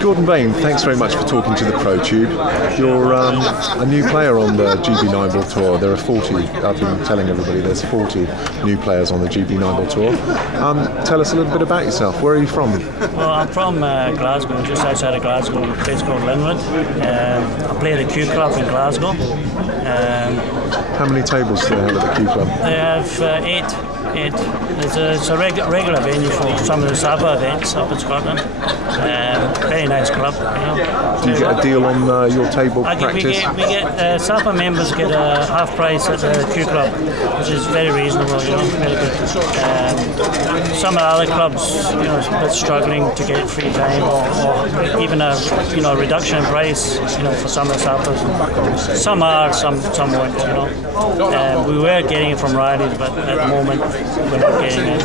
Gordon Bain, thanks very much for talking to the Pro Tube. You're a new player on the GB9 World Tour. There are 40, I've been telling everybody there's 40 new players on the GB9 World Tour. Tell us a little bit about yourself. Where are you from? Well, I'm from Glasgow, just outside of Glasgow, a place called Linwood. I play at the Q Club in Glasgow. How many tables do they have at the Q Club? They have eight. It's a regular venue for some of the SAPA events up in Scotland. Very nice club. Do you get a deal on your table practice? We get SAPA members get a half price at the Q Club, which is very reasonable. Very good. Some of the other clubs, a bit struggling to get free time, or even a reduction in price. For some of the SAPAs. Some are, some won't. We were getting it from Riley's, but at the moment we're not getting it.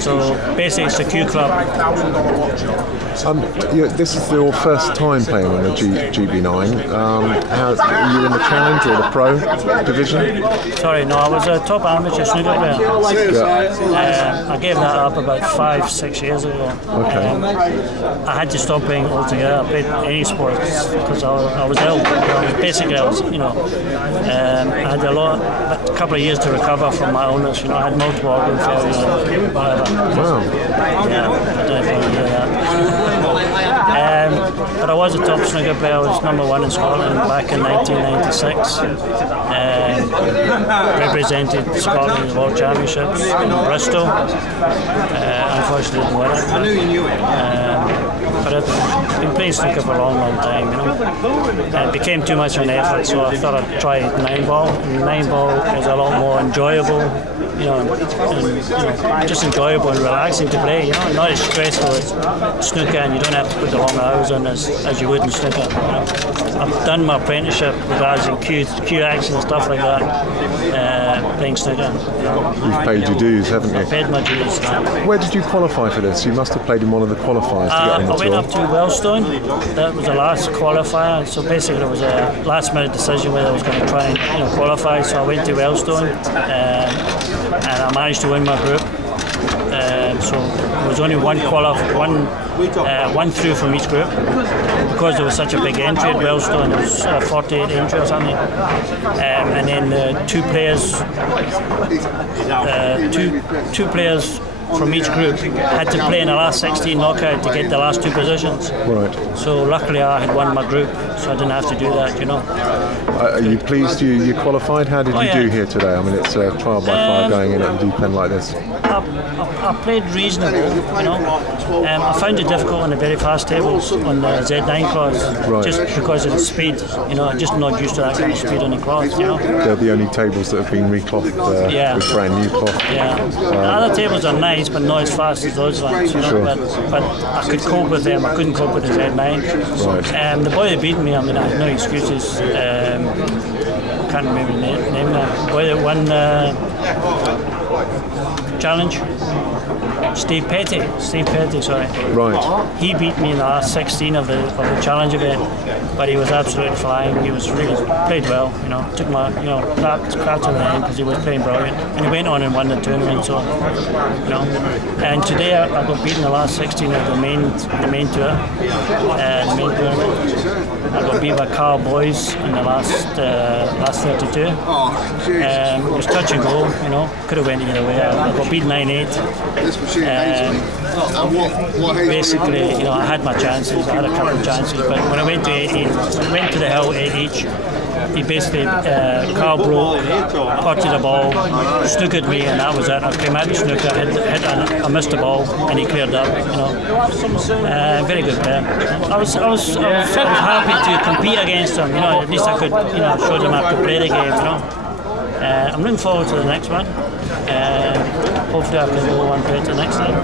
So basically, it's the Q Club. This is your first time playing on the GB9. Are you in the challenge or the pro division? Sorry, no, I was a top amateur snooker player. Yeah. I gave that up about 5-6 years ago. Okay. I had to stop playing altogether. I played any sport because I was ill. Basically, I was, I had a couple of years to recover from my illness. I had multiple organ failures and whatever. Wow. Yeah, I don't know if you hear that. But I was a top snooker player. I was #1 in Scotland back in 1996. Represented Scotland in the World Championships in Bristol. Unfortunately, didn't win it. But I've been playing snooker for a long time, And it became too much of an effort, so I thought I'd try 9-ball. 9-ball is a lot more enjoyable, and just enjoyable and relaxing to play, Not as stressful as snooker, and you don't have to put the long hours on as you would in snooker. I've done my apprenticeship regarding cue action and stuff like that, playing snooker. You've paid your dues, haven't you? I've paid my dues. Where did you qualify for this? You must have played in one of the qualifiers to get in the I tour. went up to Wellstone. That was the last qualifier. So basically, it was a last-minute decision whether I was going to try and qualify. So I went to Wellstone, and I managed to win my group. So there was only one through from each group because there was such a big entry at Wellstone. There was 48 entry or something, and then two players from each group had to play in the last 16 knockout to get the last two positions. Right. So luckily I had won my group, so I didn't have to do that, Are you pleased you qualified? How did you do here today? I mean, it's a trial by fire going in at the deep end like this. I played reasonable, I found it difficult on the very fast tables on the Z9 class, just because of the speed. I'm just not used to that kind of speed on the cloth, They're the only tables that have been reclothed with brand new cloth. Yeah. Other tables are nice, but not as fast as those ones. Sure. But I could cope with them. I couldn't cope with the Z9. Right. The boy that beat me, I have no excuses. Can't remember the name now. The boy that won challenge. Steve Petty, sorry. Right. He beat me in the last 16 of the challenge event, but he was absolutely flying. He was really played well. Took my crap to the end because he was playing brilliant, and he went on and won the tournament. So, And today I got beaten in the last 16 of the main tour, the main tournament. I got beat by Carl Boys in the last 32. It was touch and go. Could have went either way. I got beat 9-8. Basically, I had my chances. I had a couple of chances, but when I went to 18, went to the hill 8 each. He basically Carl broke, potted the ball, snookered me, and that was it. I came out of snooker, I missed the ball, and he cleared up. Very good player. I was happy to compete against him. At least I could, show them I could play the game. I'm looking forward to the next one. Hopefully I can go one better next time.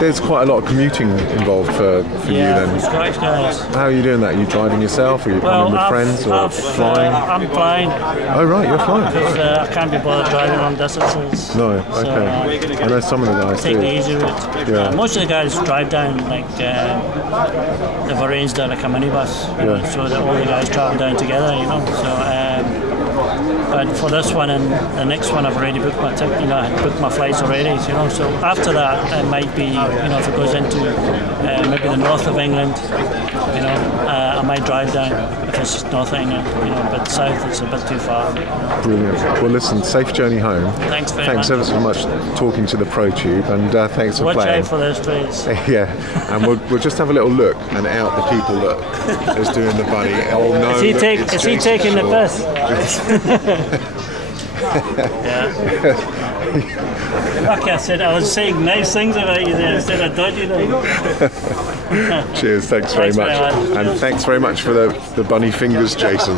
There's quite a lot of commuting involved for you then. Scottish guys. How are you doing that? Are you driving yourself, or are you coming with friends, or flying? I'm flying. Oh right, you're flying. Because I can't be bothered driving long distances. No, okay. I know some of the guys take do. the easy route. Yeah. Most of the guys drive down, like they've arranged like a minibus, so that all the guys travel down together, So But for this one and the next one, I've already booked my ticket. I booked my flights already. So after that, it might be, if it goes into maybe the north of England, I might drive down if it's north of England. But south it's a bit too far. Brilliant. Well, listen, safe journey home. Thanks very much. Thanks ever so much talking to the ProTube, and thanks for Watch playing. out for this, please. Yeah, and we'll just have a little look, and out the people look is doing the bunny. Oh no! Is he taking the piss? Okay, I was saying nice things about you there instead of dodgy things. Cheers, thanks very much. And thanks very much for the bunny fingers, Jason.